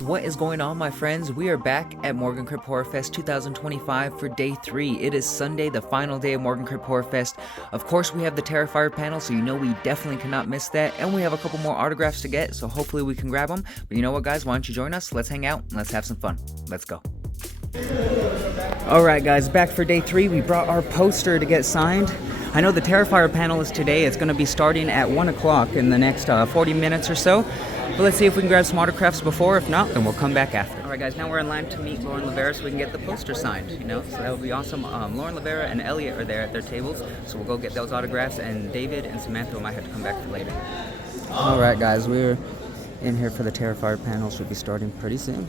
What is going on, my friends? We are back at Morgue and Krypt Horror Fest 2025 for day 3. It is Sunday, the final day of Morgue and Krypt Horror Fest. Of course, we have the Terrifier panel, so you know we definitely cannot miss that. And we have a couple more autographs to get, so hopefully we can grab them. But you know what, guys? Why don't you join us? Let's hang out and let's have some fun. Let's go. Alright, guys, back for day 3. We brought our poster to get signed. I know the Terrifier panel is today. It's going to be starting at 1 o'clock in the next 40 minutes or so. But let's see if we can grab some autographs before. If not, then we'll come back after. Alright, guys, now we're in line to meet Lauren Lavera so we can get the poster signed, you know? So that would be awesome. Lauren Lavera and Elliot are there at their tables, so we'll go get those autographs, and David and Samantha might have to come back for later. Alright, guys, we're in here for the Terrifier panel. Should be starting pretty soon.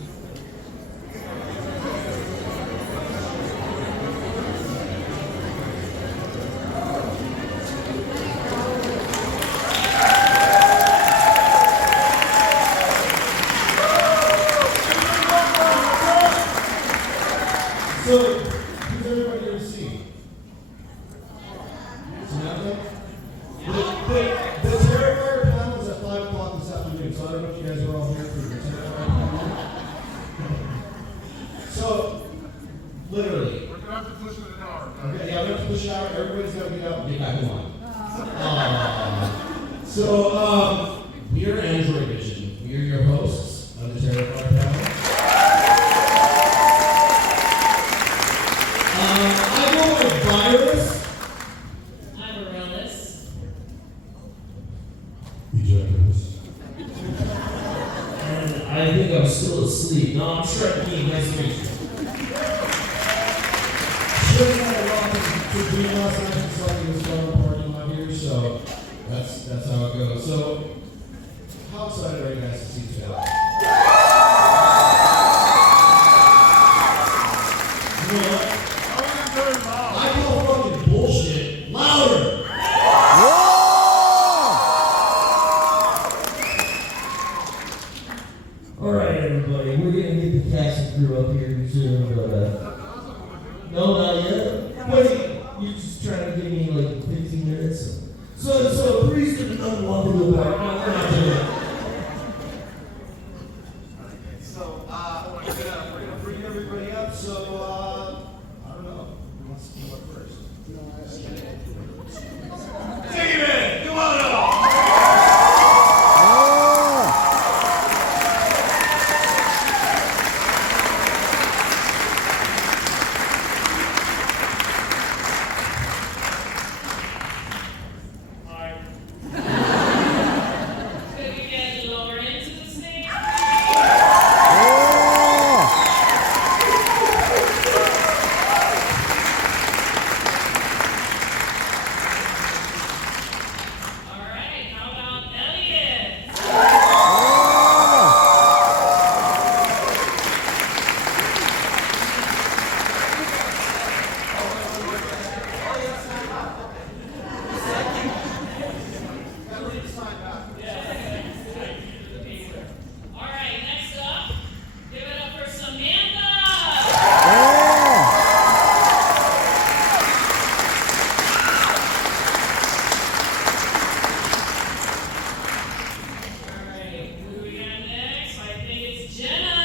So, who's everybody here to see? Samantha? The Terrifier panel is at 5 o'clock this afternoon, so I don't know if you guys are all here for the Terrifier panel. So, literally. We're going to have to push it an hour. Okay, yeah, I'm going to push it out. Everybody's got to get out and get back on. So, we are Android Vision. We are your hosts of the Terrifier panel. I go by Virus. I'm Aurelius. Ejectors. And I think I'm still asleep. No, I'm Shrek. Nice to meet you. Sure, had a lot to do last night, so it was fun partying out here, so that's how it goes. So, how excited are you guys to see today? You know what? I call fucking bullshit louder! Alright, everybody. We're going to get the cast and crew up here soon, but, no, not yet. Wait, you're just trying to give me like 15 minutes? So please give another one to go back. No, we're not doing it. So, we're gonna bring everybody up, so, I don't know. Who wants to come up first? David, come on up! Could we get Lauren to the stage? Alright, how about Elliot? Alright, next up, give it up for Samantha! Alright, who we got next? I think it's Jenna!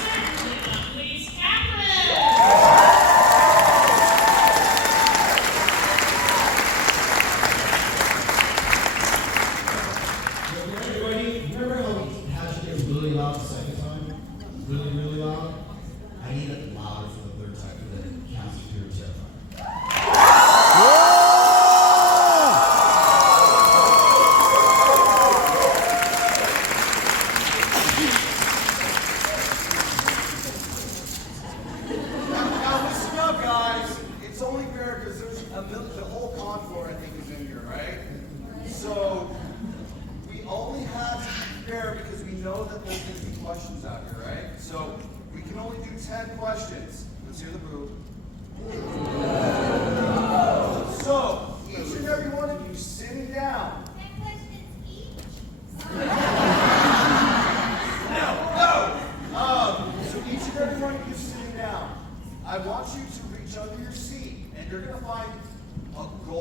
Certainly not least, Catherine! Everybody, remember how we hashed it really loud the second time? Really, really loud? I need it louder for the third time for the cast of Fear Terrifier. Now listen up, guys. It's only fair because there's the whole concourse, I think, is in here, right? So we only have to be fair because we know that there's going to be questions out here, right? So we can only do 10 questions. Let's hear the boo. So each and every one of you sitting down. 10 questions each? No. So each and every one of you sitting down. I want you to reach under your seat, and you're going to find a gold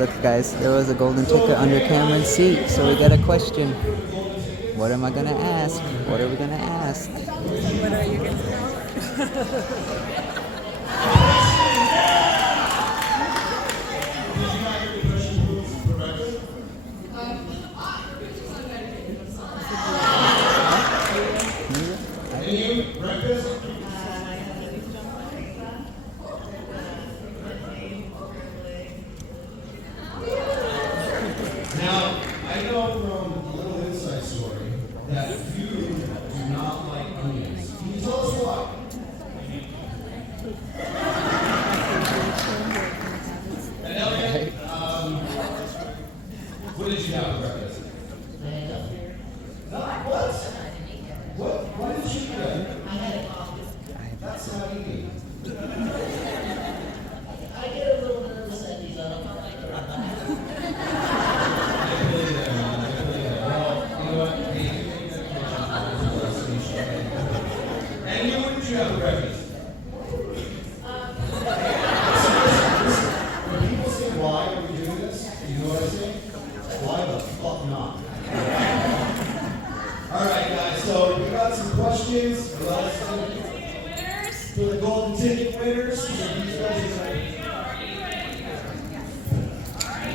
Look, guys, there was a golden ticket under Cameron's seat, so we got a question. What am I gonna ask? What are we gonna ask? What are you going to ask? Now, I know from a little inside story that you do not like onions. Can you tell us why? And Elliot, what did you have for breakfast? What? What? Why did you do that? That's not eating. I get a little nervous at these. I don't like And you, what did you have for breakfast? When people say why are we doing this, you know what I say? Why the fuck not? Alright guys, so we got some questions. Winners. For the golden ticket winners. So these guys are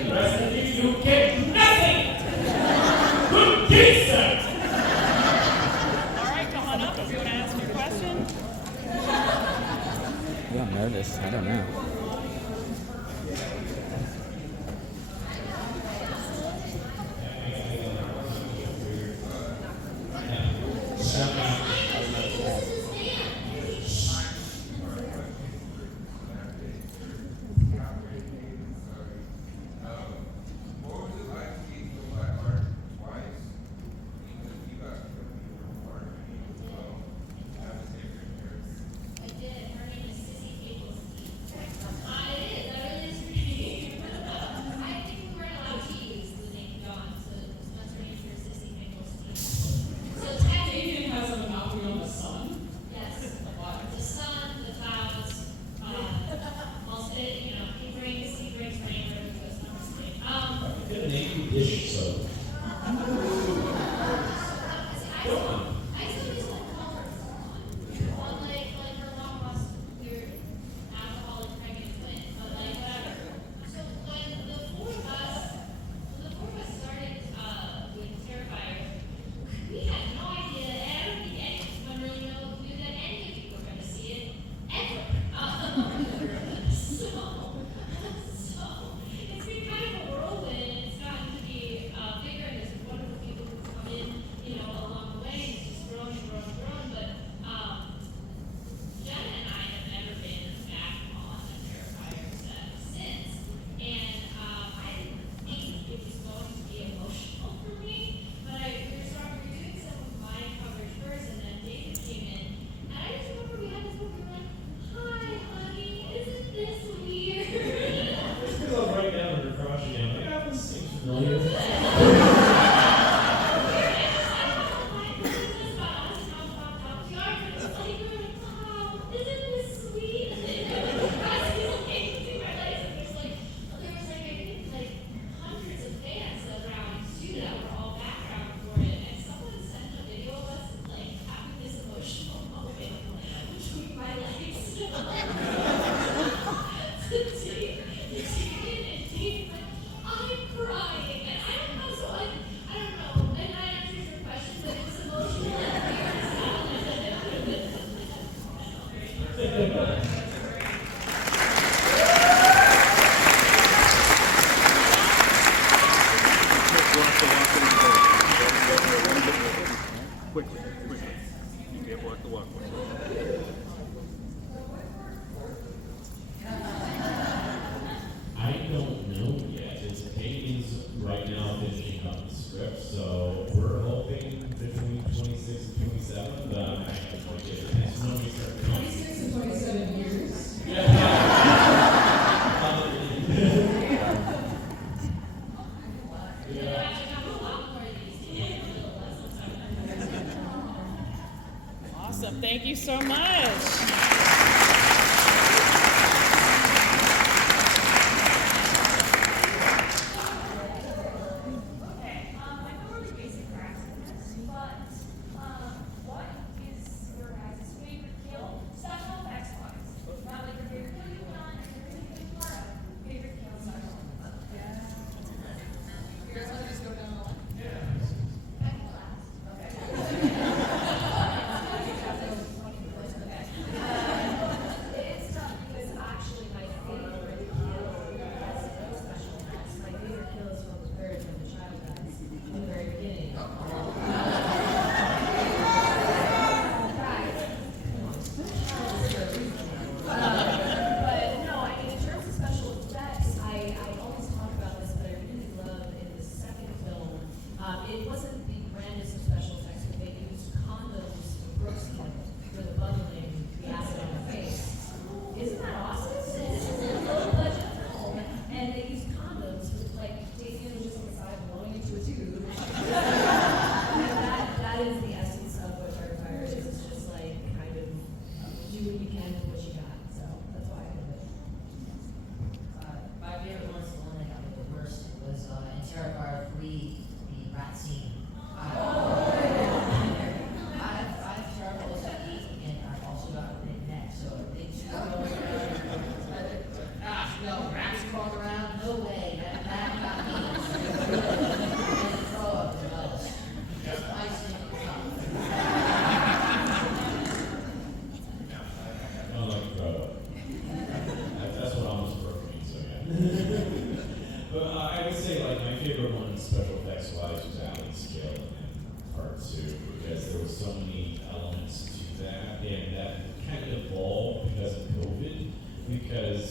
The rest of you get nothing. Good pizza. All right, come on up if you want to ask your question. Yeah, I'm nervous. I don't know. I did. Her name is Sissy Peoples. Quickly. You can't walk the walkway. I don't know yet. It's Peyton's right now finishing up the script, so we're hoping between 26 and 27, but I have no idea. As soon as we start 26 and 27 years. Awesome. Thank you so much. wasn't the grandest of special effects, but they used condoms for Brooks for the bundling the acid on her face. Isn't that awesome? This is a low budget film, and they used condoms for, like, Daisy was just on the side blowing into a tube. And that is the essence of what Terrifier is. It's just like kind of do what you can with what you got. So that's why I did it. My favorite one is the one that got me the worst. Was in Terrifier 3, the rat scene. I've terrible technique, and I've also got a big neck, so big gosh, no, rats crawl around, no way, that got me. And throw up the nose. Just icing on top. I don't like throw up. That's what almost broke me, so yeah. But I would say, like, my favorite one, special effects wise, was Allie's kill in part 2, because there were so many elements to that, and that kind of evolved because of COVID, because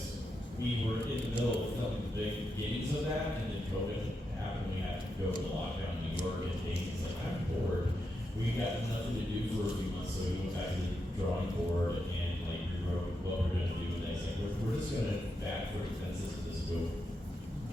we were in the middle of filming the beginnings of that, and then COVID happened. We had to go to lockdown in New York, and Dave's like, I'm bored. We got nothing to do for a few months, so we went back to the drawing board and like rewrote what we're going to do. And they said, we're just going to back for defenses of this go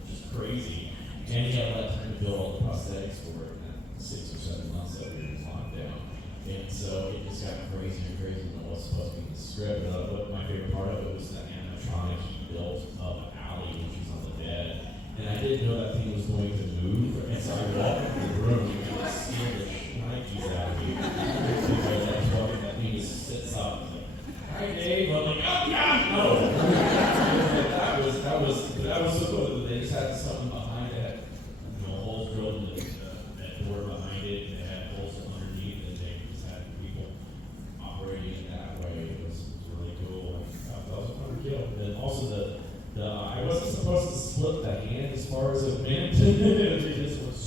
just crazy. And he had a lot of time to build all the prosthetics for it in that 6 or 7 months that we were locked down. And so it just got crazier and crazier than what was supposed to be in the script. But my favorite part of it was the animatronic he built of Allie when she's on the bed. And I didn't know that thing was going to move. And so I walked into the room and you could see the shnikes out of me. Because I was walking, that thing just sits up and like, hi Dave. I'm like, oh God, no! that was so cool. They just had something behind that, holes drilled in that door behind it, and they had holes underneath, and they just had people operating in that way. It was really cool. And, that was a fun kill. And then also I wasn't supposed to split the hand as far as it meant. It just was,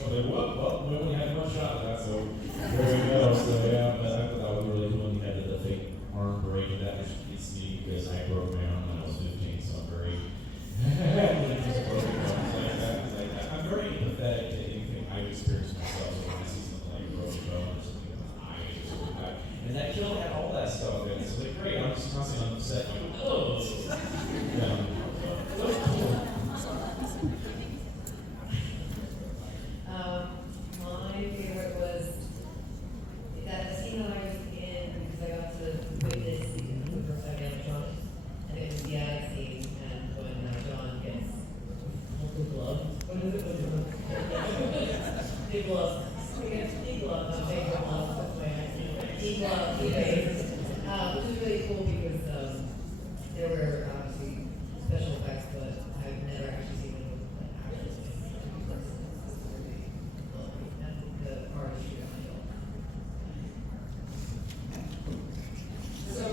I was like, well, we only had one shot of that, so there we go. So yeah, but I thought that was really cool. And you had the fake arm break that, which beats me because I broke my arm when I was 15, so I'm very I'm very empathetic to anything I've experienced myself. So when I see something like a broken bone or something in my eye or something like that, and that kill had all that stuff in it. So like, great, I'm just constantly on the set like, oh. Yeah. So it's cool. My favorite was that scene that I was in because I got to witness the first time animatronics, and it was the eye scene, and when John gets the glove. What is it? Big glove. Big glove. Not big glove. That's my eye scene. Big glove. Which is really cool because there were obviously special effects, but I've never actually seen them with like actual person. The artistry behind it. So,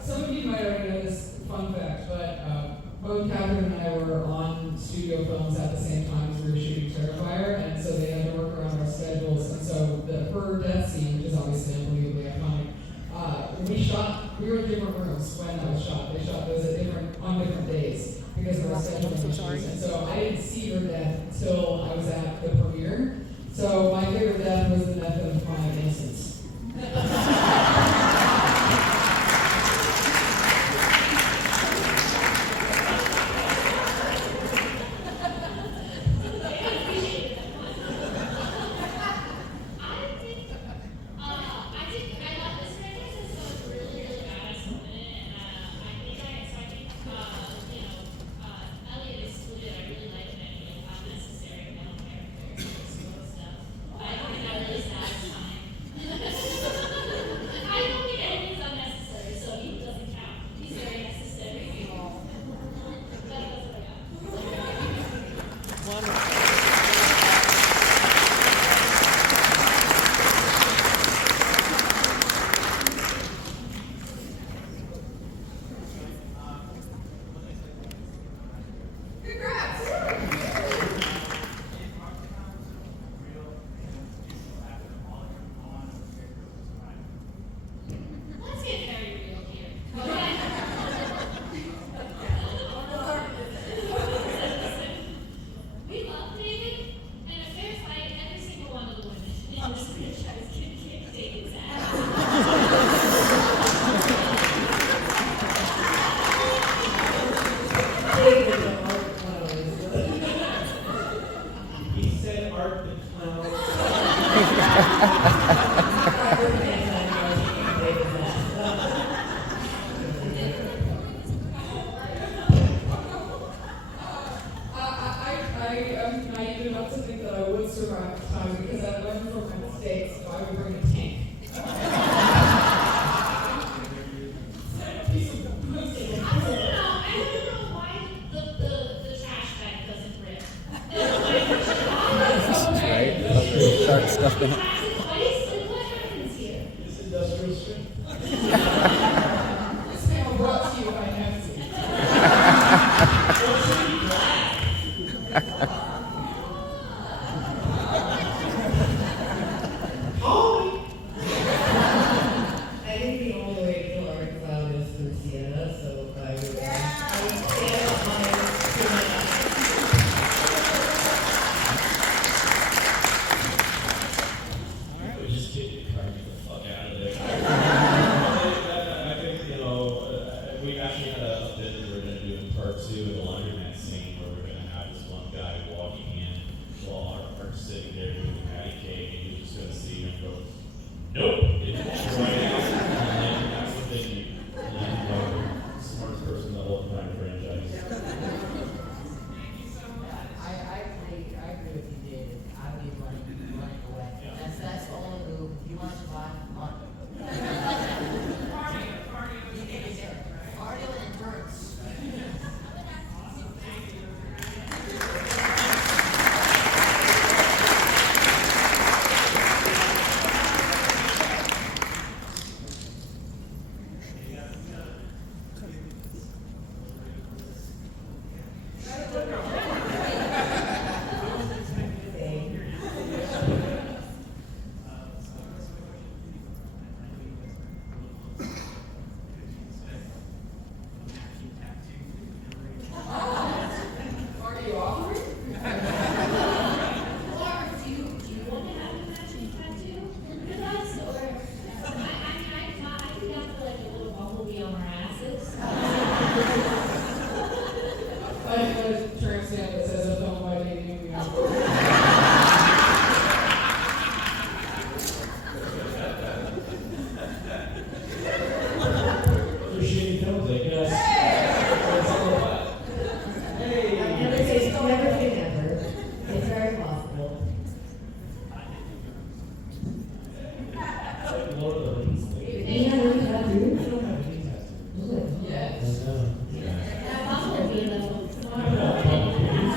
some of you might already know this fun fact, but both Catherine and I were on studio films at the same time as we were shooting Terrifier, and so they had to work around our schedules. And so her death scene, which is obviously unbelievably iconic, we were in different rooms when that was shot. They shot those on different days because of our scheduling issues. And so I didn't see her death until I was at the premiere. So my favorite death was the death of my innocence. Elliot excluded. I really liked that he didn't have necessary male characters. I don't think that really satisfying. stuff in it. What happens here? It's industrial strength. This panel brought to you by Nancy. I think the only way to kill art cloud is through Sienna, so I would stand on it to my We just get the car, get the fuck out of there. I think, you know, we actually had a bit that we were going to do in part 2 of the laundromat scene where we're going to have this one guy walking in while our art's sitting there doing the patty cake, and you're just going to see him go, nope, it's right out. And then that's the thing, you smartest person in the whole entire franchise. I agree with you, David. I'd be running away. That's the only move. If you want to survive, run. Cardio and endurance. Are you offering? Or do you want to have a matching tattoo with us? Or, I think that's like a little bumblebee on our asses. I have a tramp stamp that says a film by David Young. They're shitty films, I guess. Never say never. It's very possible. Like Lord of the Rings thing. You have any tattoos? I don't have any tattoos. Yes. That bumblebee, though. I got bumblebees.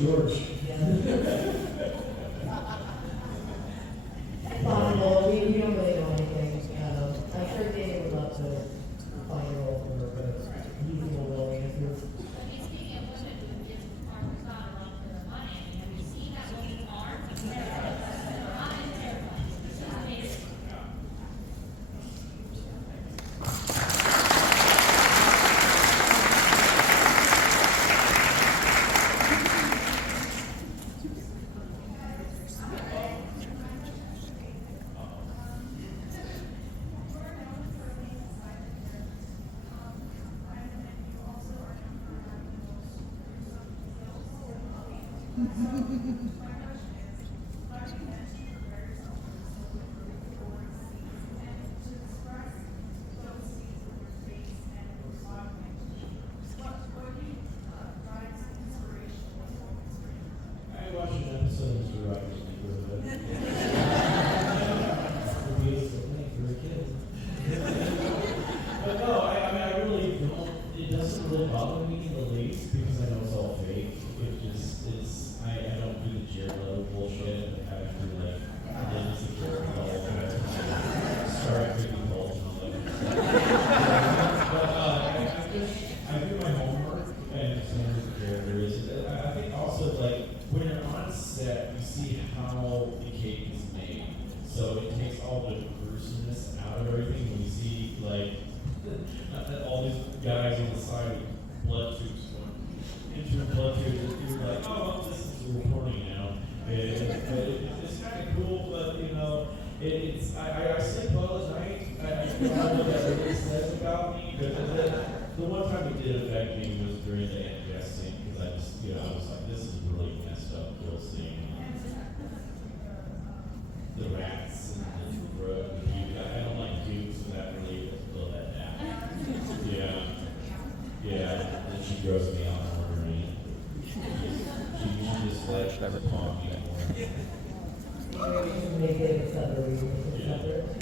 George. Possible, we don't really know anything. I'm sure David would love to find a role for her, but he's the one willing to. Speaking of women who give our God a run for their money, have you seen that woman's arm? Her arm is terrifying. She's amazing. I watched an episode of Mr. Rogers' Neighborhood. For a kid. But no, I mean, I really don't, it doesn't really bother me in the least because I know it's all fake. It just, I don't do the Jared Leto bullshit of having to like, live as a Jared Leto, start making balls and all that. But I do my homework and understand who the character is. I think also like, when you're on set, you see how the cake is made. So it takes all the gruesomeness out of everything. When you see like all these guys on the side with blood tubes going into a blood tube, you're like, oh, this is reporting now. It's kind of cool, but you know, I sleep well at night. I don't know what that really says about me. But the one time it did affect me was during the end guest scene because I just, you know, I was like, this is really messed up. Girl seeing the rats and the road. I don't like cubes, so that really will let that. Yeah. And she grows me out more than me. She just like talking more.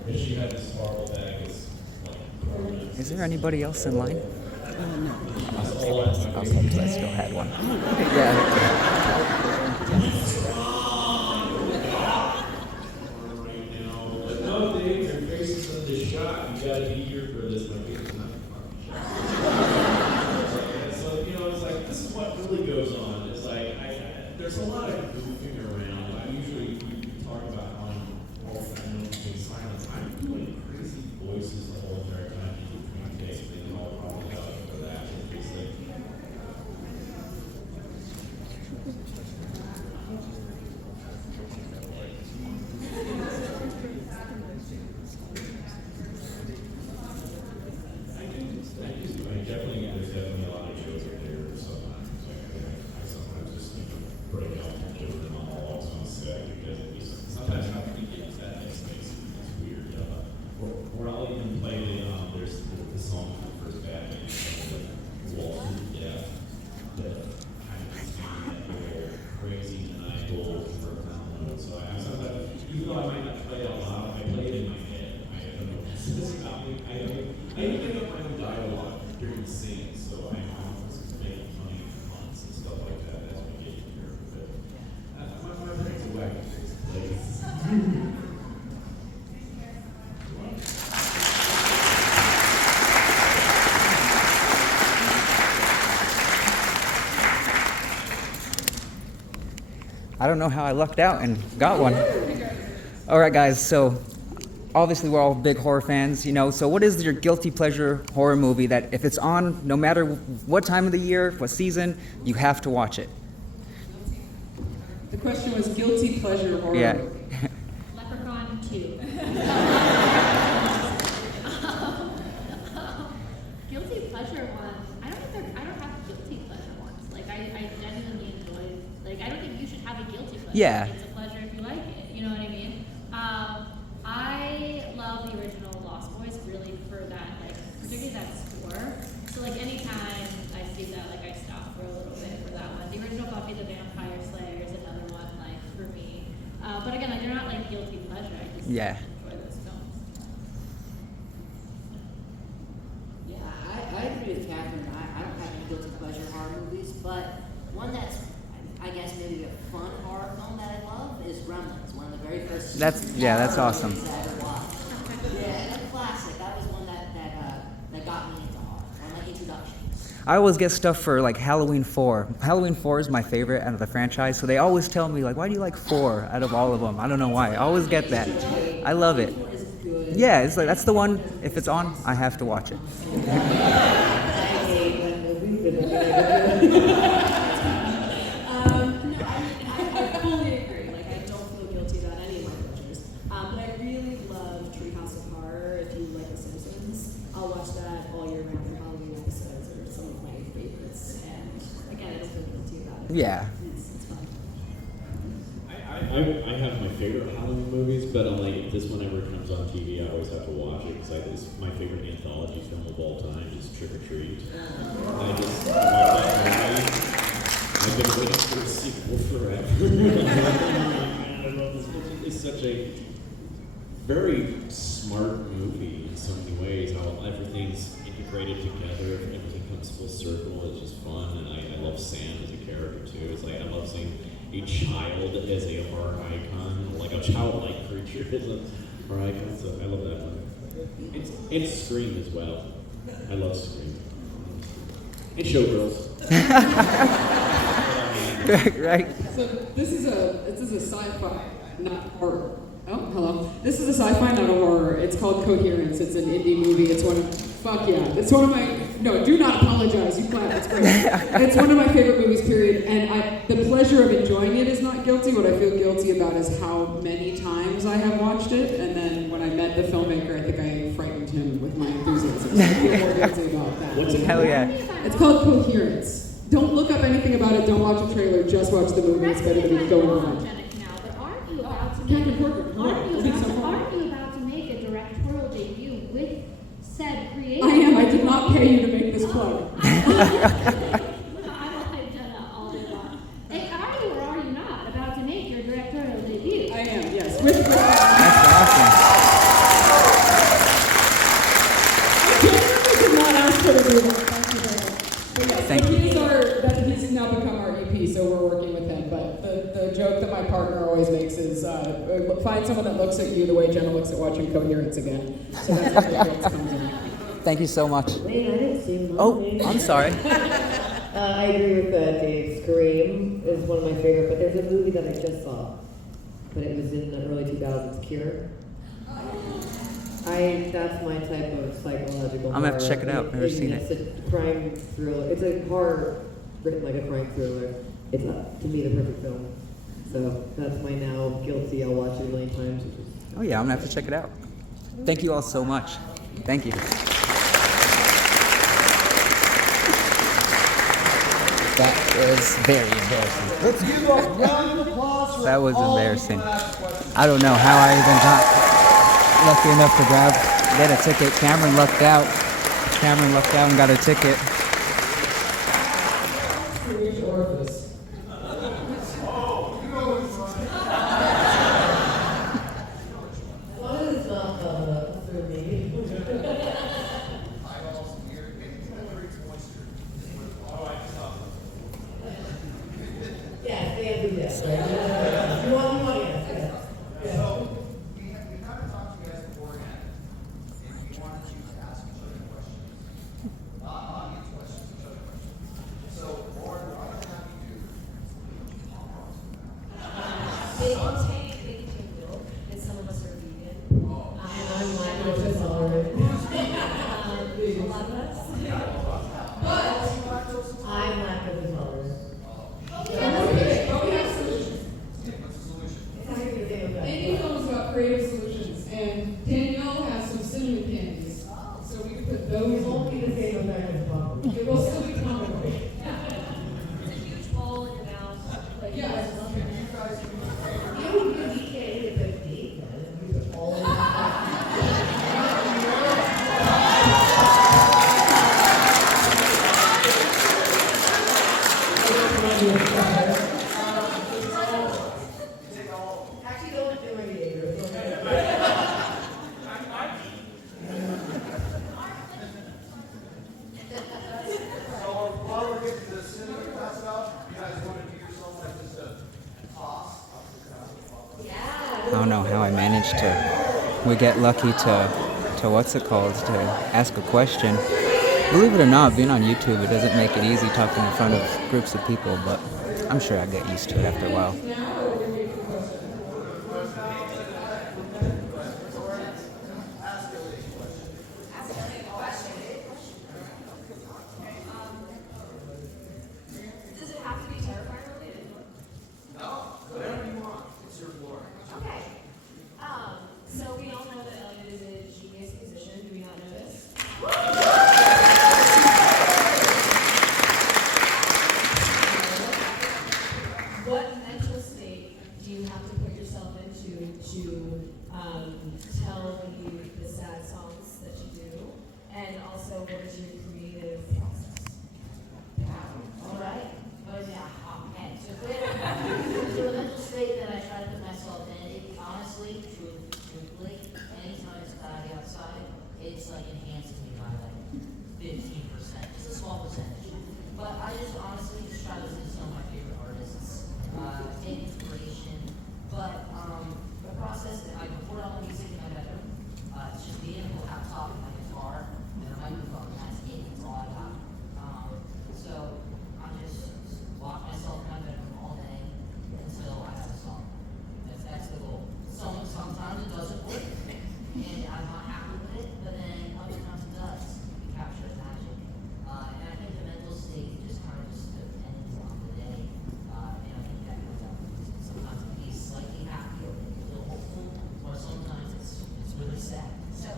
But she had this horrible bag. Is there anybody else in line? Awesome. I still had one. No, Dave, your face is in this shot. You gotta be here for this. My face is not so, you know, it's like, this is what really goes on. It's like, there's a lot of goofing around. I usually, we talk about how I'm all being silent. I'm doing crazy voices the whole entire time between takes. They can all probably out for that. It's like, there's definitely a lot of shows out there sometimes. I sometimes just break out and give them on the walls on set because sometimes how can we get to that next space? It's weird. We're all even playing there's the song from the first Batman, the Wall to Death, that kind of is that whole crazy maniacal mode. So I sometimes, even though I might not play it out loud, I play it in my head. I don't know. It's about me. I even make up my own dialogue during the scene, so I'm making funny puns and stuff like that as we get here. But my brain's a wacky place. I don't know how I lucked out and got one. All right, guys, so obviously we're all big horror fans, you know, so what is your guilty pleasure horror movie that if it's on, no matter what time of the year, what season, you have to watch it? The question was guilty pleasure horror. Yeah. Leprechaun 2. Guilty pleasure ones. I don't have guilty pleasure ones. Like I genuinely enjoy. Like I don't think you should have a guilty pleasure. Yeah. It's a pleasure if you like it. You know what I mean? I love the original Lost Boys really for that, like particularly that score. So like anytime I see that, like I stop for a little bit for that one. The original Buffy the Vampire Slayer is another one, like for me. But again, like they're not like guilty pleasure. I just enjoy those films. Yeah, I agree with Catherine. I don't have any guilty pleasure horror movies, but one that's I guess maybe a fun horror film that I love is Gremlins, one of the very first. That's awesome. movies I ever watched. Yeah, a classic. That was one that got me into horror. One of my introductions. I always get stuff for like Halloween 4. Halloween 4 is my favorite out of the franchise, so they always tell me like, why do you like 4 out of all of them? I don't know why. I always get that. I love it. Yeah, it's like that's the one. If it's on, I have to watch it. I fully agree. Like, I don't feel guilty about any of my pictures. But I really love Treehouse of Horror. If you like The Simpsons, I'll watch that all year round. The Halloween episodes are some of my favorites. And again, I don't feel guilty about it. Yeah. It's fun. I have my favorite Halloween movies, but I'm like, this whenever it comes on TV, I always have to watch it because it's my favorite anthology film of all time is Trick or Treat. And I just watch that movie. I've been waiting for a sequel forever. I love this movie. It's such a very smart movie in so many ways. How everything's integrated together, everything comes full circle. It's just fun, and I love Sam as a character too. It's like I love seeing a child as a horror icon, like a childlike creature as a horror icon. So I love that one. It's Scream as well. I love Scream. And Showgirls. Right. So this is a sci-fi, not horror. Oh, hello. This is a sci-fi, not a horror. It's called Coherence. It's an indie movie. It's one of, fuck yeah. It's one of my, no, do not apologize. You clap, it's great. It's one of my favorite movies, period. And the pleasure of enjoying it is not guilty. What I feel guilty about is how many times I have watched it. And then when I met the filmmaker, I think I frightened him with my enthusiasm. So I feel more guilty about that. What's it? Hell yeah. It's called Coherence. Don't look up anything about it. Don't watch a trailer. Just watch the movie. It's better than going on. But aren't you about to Captain make Porter. aren't you about to make a directorial debut with said creator? I am. I did not pay you to make this plug. I like Jenna all day long. Hey, are you or are you not about to make your directorial debut? I am, yes. That's awesome. I did not ask her to do that. Thank you very much. But yes, Thank you. He's has now become our EP, so we're working with him. But the joke that my partner always makes is find someone that looks at you the way Jenna looks at watching Coherence again. So that's where Coherence comes in. Thank you so much. Wait, I didn't see mine. Oh, I'm sorry. I agree with Dave. Scream is one of my favorite, but there's a movie that I just saw, but it was in the early 2000s, Cure. That's my type of psychological I'm gonna have to horror. check it out. Never seen it. It's a crime thriller. It's a horror written like a crime thriller. It's to me the perfect film. So that's my now guilty. I'll watch it a million times. Oh yeah, I'm gonna have to check it out. Thank you all so much. Thank you. That was very embarrassing. Let's give a round of applause for That was all embarrassing. people that asked questions. I don't know how I even got lucky enough to get a ticket. Cameron lucked out. Cameron lucked out and got a ticket. Which orifice? What is not through me? Yeah, they do that, right? You want yes. So, we kind of talked to you guys beforehand, and we wanted you to ask each other questions. Not audience questions, each other questions. So, Lauren, what I'm happy to do They can take milk, and some of us are vegan. And I'm lactose intolerant. a lot of us. But I'm lactose intolerant. Making films about creative solutions, and Danielle has some cinnamon candies, so we can put those It won't be the same effect as popcorn. It will still be comical. It's a huge bowl in your mouth. Like, Yeah. You can't eat a deep, man. You put all of that. Actually, don't do any Jaeger. I managed to, we get lucky to what's it called, to ask a question. Believe it or not, being on YouTube, it doesn't make it easy talking in front of groups of people, but I'm sure I get used to it after a while. Does it have to be Terrifier related? No, whatever you want. It's your floor. Okay. So we all know that Elliot is a genius musician. Do we not know this? What mental state do you have to put yourself into to tell the sad songs that you do? And also, what is your creative process? All right. Oh, yeah. Okay. So the mental state that I try to put myself in, honestly, truthfully, anytime it's cloudy outside, it's like enhancing me by like 15%. It's a small percentage. But I just honestly just try to listen to some of my favorite artists, take inspiration. But the process that I record all the music in my bedroom, it's just me and a laptop and my guitar and a microphone. That's it. That's all I got. So I just lock myself in my bedroom all day until I have a song. That's the goal. Sometimes it doesn't work, and I'm not happy with it, but then other times it does. You capture the magic. And I think the mental state just kind of just depends on the day. And I think that comes out. Sometimes it can be slightly happy or maybe a little hopeful, or sometimes it's really sad. So.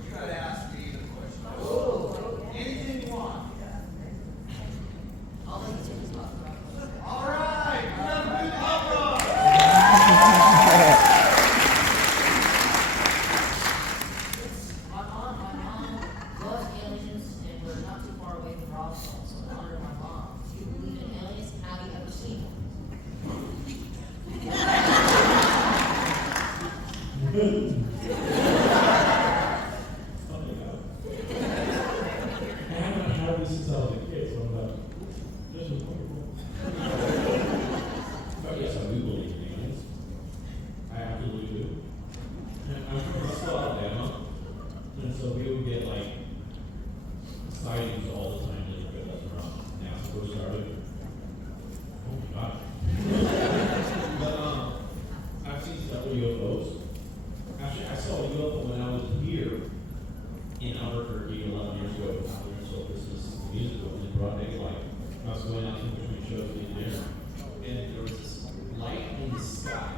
You gotta ask me the question. Anything you want. I'll let you take this off. All right. We got a big opera. My mom loves aliens, and we're not too far away from Roswell, so in honor of my mom, do you believe in aliens? Have you ever seen one? I haven't had this since I was a kid, so I'm like, this is wonderful. But yes, I do believe in aliens. I absolutely do. And I'm from Russell, Alabama, and so we would get like sightings all the time that we got around NASA first started. Oh my God. But I've seen several UFOs. Actually, I saw a UFO when I was here in Albuquerque 11 years ago. So Christmas musical in broad daylight. I was going out in between shows in there, and there was this light in the sky.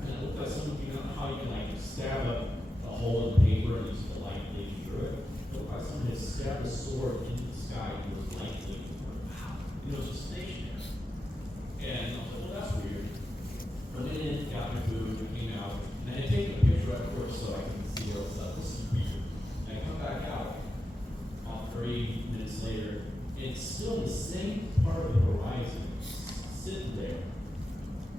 And it looked like something, you know how you can like stab a hole in paper and use the light leading through it? It looked like someone had stabbed a sword into the sky and there was light leading through it. Wow. You know, it's just stationary. And I was like, well, that's weird. I went in, got my food, came out, and I had taken a picture right first so I could see what was up. This is weird. And I come back out, about 30 minutes later, and it's still the same part of the horizon, sitting there.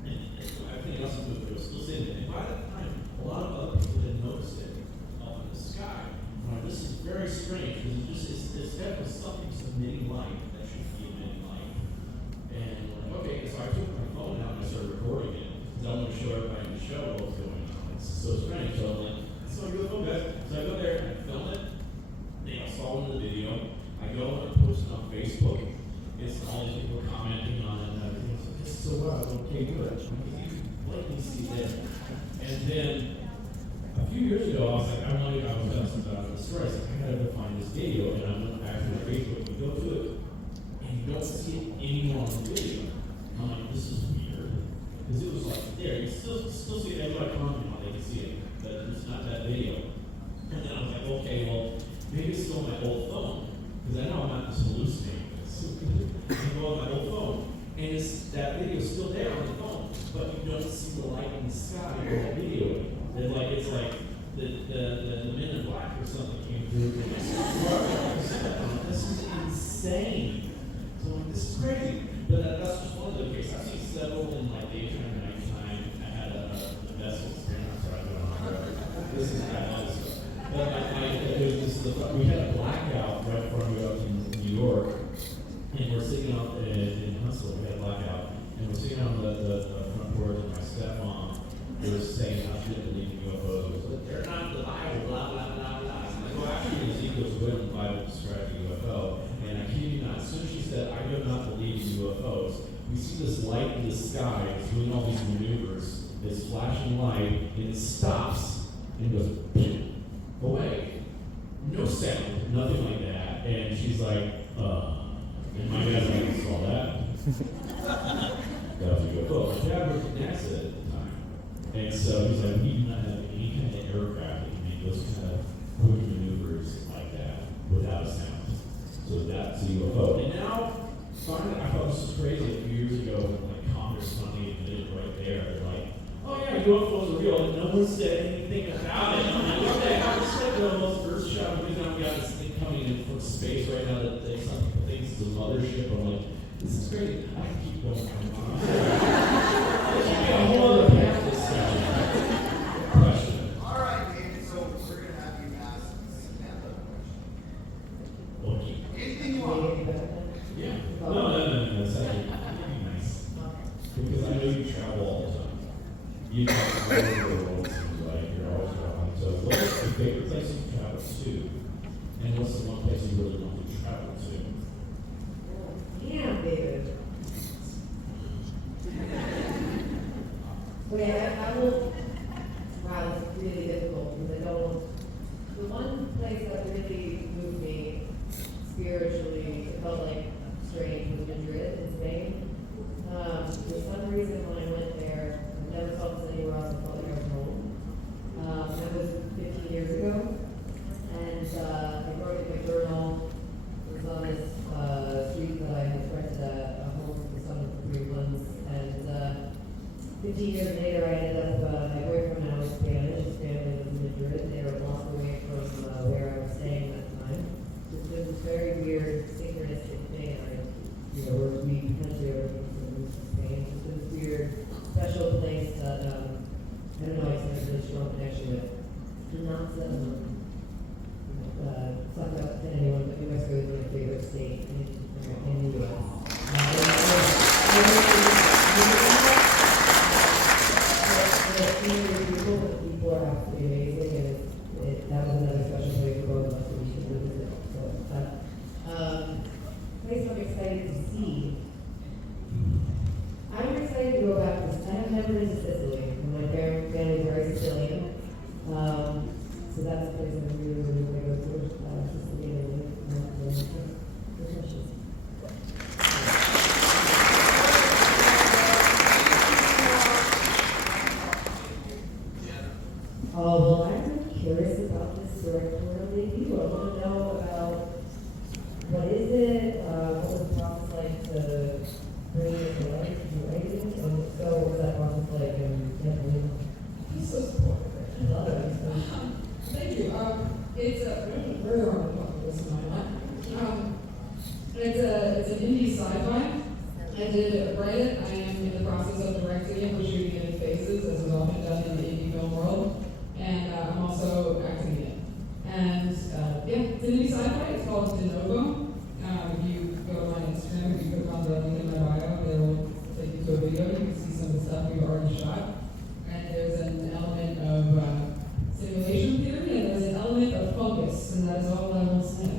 And I think else was it was still sitting there. And by that time, a lot of other people didn't notice it up in the sky. I'm like, this is very strange because it's definitely something emitting light that should be emitting light. And I'm like, okay, so I took my phone out and I started recording it because I want to show everybody in the show what was going on. It's so strange. So I'm like, it's so UFO guys. So I go there and I film it. They all saw it in the video. I go and I post it on Facebook. It's all these people commenting on it and everything. So this is so wild. Okay, good. Let me see that. And then a few years ago, I was like, I was done something about the story. I was like, I gotta go find this video. And I went back to my Facebook and go to it. And you don't see it anymore on the video. I'm like, this is weird. Because it was like there. You still see everybody commenting on it. They can see it. But it's not that video. And then I was like, okay, well, maybe it's still on my old phone. Because I know I'm not just hallucinating. I go on my old phone. And that video is still there on the phone. But you don't see the light in the sky in that video. It's like the Men in Black or something came through. This is insane. So I'm like, this is crazy. But that's just one of the cases. I've seen several in like daytime and nighttime. I had the best experience. Sorry, I don't know. This is kind of other stuff. But we had a blackout we see this light in the sky, it's doing all these maneuvers, this flashing light, and it stops and goes away. No sound, nothing like that. And she's like, and my dad's like, you saw that? That was a UFO. My dad worked at NASA at the time. And so he's like, we do not have any kind of aircraft that can make those kind of quick maneuvers like that without a sound. So that's a UFO. And now, finally, I thought this was crazy a few years ago when like Congress finally admitted right there. They're like, oh yeah, UFOs are real, and no one said anything about it. I'm like, what the hell? It's like the most earth shot. We now got this thing coming in from space right now that some people think it's a mothership. I'm like, this is crazy. I can keep going. There should be a whole other path discussion. Question. All right, David, so we're going to have you ask Samantha a question. Okay. Anything you want. Yeah. No. That's actually nice. Because I know you travel all the time. You travel all over the world, like you're always traveling. So what's your favorite place you travel to? And what's the one place you really want to travel to? Yeah, David. Okay, I will. Wow, it's really difficult because I don't. The one place that really moved me spiritually, it felt like strange, was Madrid in Spain. For some reason, when I went there, I never felt this anywhere else. I felt like I was home. That was 15 years ago, and I wrote in my journal. It was on this street that I had rented a home for some of the three ones, and 15 years later, I ended up, my boyfriend now was Spanish, his family was in Madrid, they were a block away from where I was staying at the time. So it's been this very weird, synchronistic thing, where we potentially are from Spain. It's been this weird, special place that, I don't know, I just have a really strong connection with. Not suck up to anyone, but New Mexico is my favorite state in the U.S. The people are absolutely amazing, and that was another special place for both of us that we should visit. So, place I'm excited to see. I'm excited to go back to. I have never been to Sicily, and my family is very Sicilian. So that's a place I'm really want to go to. Sicily, Italy. Oh, well, I'm really curious about this directorial debut. I want to know about what is it, what was the process like to bring it to life, to write it, and so what was that process like, and he's so supportive. I love it. Thank you. It's a very hard to talk about this in my life. It's an indie sci-fi. I did write it. I am in the process of directing it. We're shooting it in phases, as has often done in the indie film world. And I'm also acting in it. And it's an indie sci-fi. It's called De Novo. If you go to my Instagram, if you click on the link in my bio, they'll take you to a video. You can see some of the stuff we've already shot. And there's an element of simulation theory, and there's an element of focus, and that is all I will say.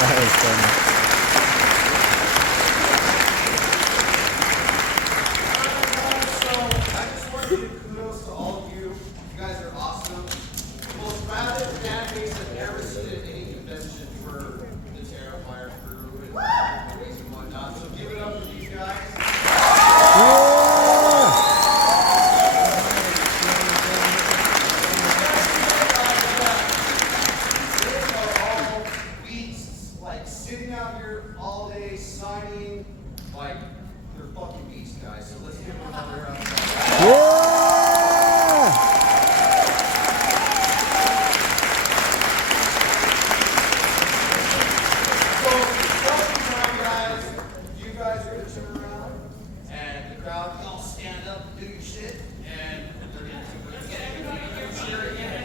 That was funny. So I just want to give kudos to all of you. You guys are awesome. The most rabid fan base I've ever seen at any convention for the Terrifier crew and movies and whatnot. So give it up for these guys. They are all beasts, like sitting out here all day signing, like they're fucking beasts, guys. So let's give them another round of applause. So, welcome time, guys. You guys are gonna turn around, and the crowd, y'all stand up and do your shit, and they're gonna cheer again.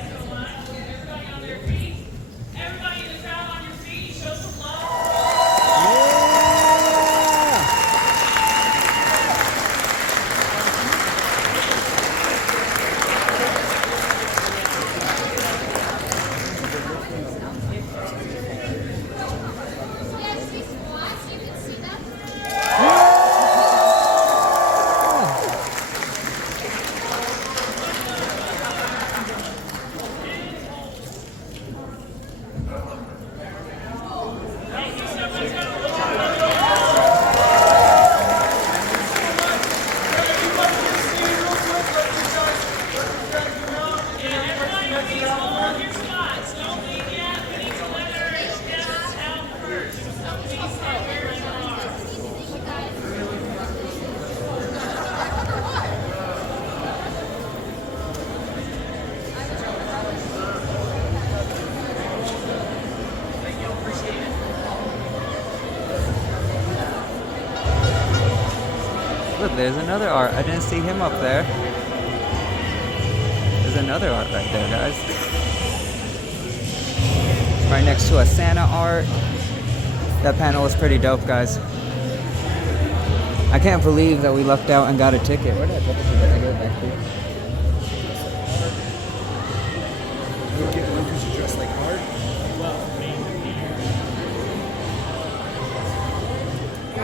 Everybody on their feet. Everybody in the crowd on your feet. Show some love. Look, there's another art. I didn't see him up there. There's another art right there, guys. Right next to a Santa art. That panel is pretty dope, guys. I can't believe that we lucked out and got a ticket. Where did I put the ticket? I get it back here. You'll get one because you dress like art.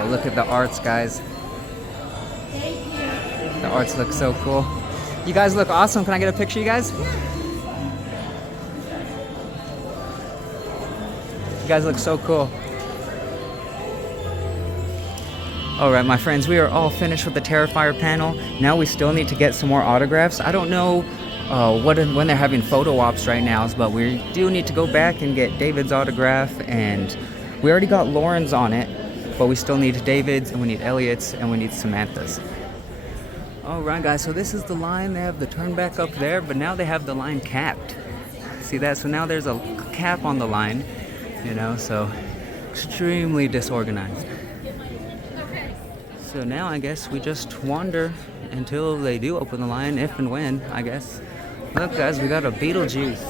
Oh, look at the arts, guys. The arts look so cool. You guys look awesome. Can I get a picture, you guys? You guys look so cool. Alright, my friends, we are all finished with the Terrifier panel. Now we still need to get some more autographs. I don't know when they're having photo ops right now, but we do need to go back and get David's autograph, and we already got Lauren's on it, but we still need David's, and we need Elliot's, and we need Samantha's. Alright guys, so this is the line. They have the turn back up there, but now they have the line capped. See that? So now there's a cap on the line, you know, so extremely disorganized. So now I guess we just wander until they do open the line, if and when, I guess. Look guys, we got a Beetlejuice.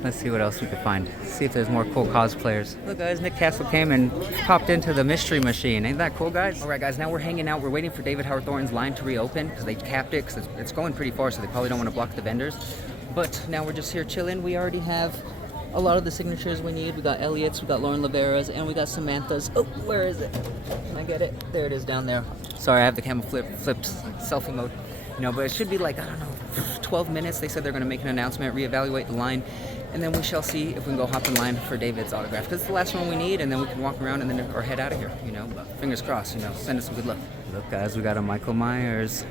Let's see what else we can find. See if there's more cool cosplayers. Look guys, Nick Castle came and popped into the mystery machine. Ain't that cool, guys? Alright guys, now we're hanging out. We're waiting for David Howard Thornton's line to reopen because they capped it because it's going pretty far, so they probably don't want to block the vendors. But now we're just here chilling. We already have a lot of the signatures we need. We got Elliot's, we got Lauren Lavera's, and we got Samantha's. Oh, where is it? Can I get it? There it is down there. Sorry, I have the camera flipped selfie mode. You know, but it should be like, I don't know, 12 minutes. They said they're going to make an announcement, reevaluate the line, and then we shall see if we can go hop in line for David's autograph. Because it's the last one we need, and then we can walk around and then or head out of here, you know. Fingers crossed, you know. Send us some good luck. Look, guys, we got a Michael Myers.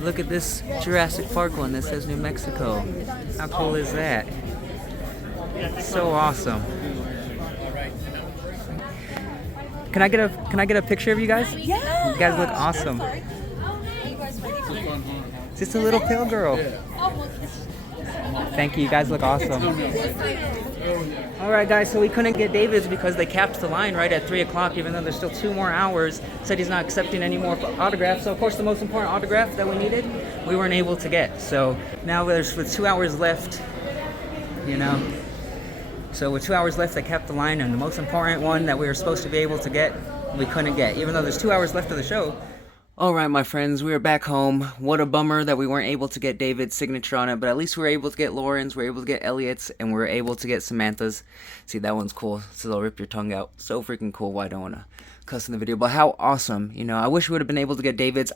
Look at this Jurassic Park one that says New Mexico. How cool is that? So awesome. Can I get a picture of you guys? Yeah. You guys look awesome. It's just a little pale girl. Thank you. You guys look awesome. All right, guys. So we couldn't get David's because they capped the line right at 3 o'clock, even though there's still 2 more hours. Said he's not accepting any more autographs. So of course, the most important autograph that we needed, we weren't able to get. So now with 2 hours left, you know. So with 2 hours left, they kept the line, and the most important one that we were supposed to be able to get, we couldn't get, even though there's 2 hours left of the show. Alright, my friends, we are back home. What a bummer that we weren't able to get David's signature on it, but at least we were able to get Lauren's, we were able to get Elliot's, and we were able to get Samantha's. See, that one's cool, so they'll rip your tongue out. So freaking cool. Why don't I want to cuss in the video? But how awesome. You know, I wish we would have been able to get David's.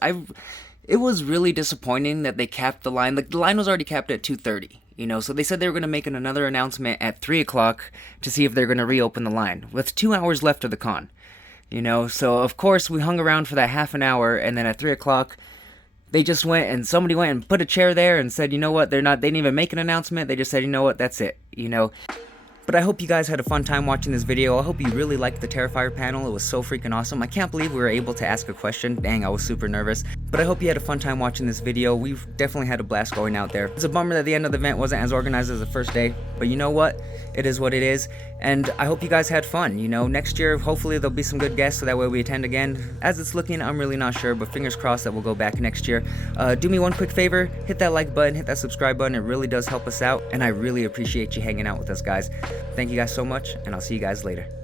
It was really disappointing that they capped the line. Like, the line was already capped at 2:30. You know, so they said they were going to make another announcement at 3 o'clock to see if they're going to reopen the line, with 2 hours left of the con. You know, so of course we hung around for that half an hour, and then at 3 o'clock, they just went and somebody went and put a chair there and said, you know what, they didn't even make an announcement, they just said, you know what, that's it, you know. But I hope you guys had a fun time watching this video. I hope you really liked the Terrifier panel. It was so freaking awesome. I can't believe we were able to ask a question. Dang, I was super nervous. But I hope you had a fun time watching this video. We've definitely had a blast going out there. It's a bummer that the end of the event wasn't as organized as the first day. But you know what? It is what it is. And I hope you guys had fun. You know, next year, hopefully there'll be some good guests so that way we attend again. As it's looking, I'm really not sure, but fingers crossed that we'll go back next year. Do me one quick favor, hit that like button, hit that subscribe button. It really does help us out, and I really appreciate you hanging out with us, guys. Thank you guys so much, and I'll see you guys later.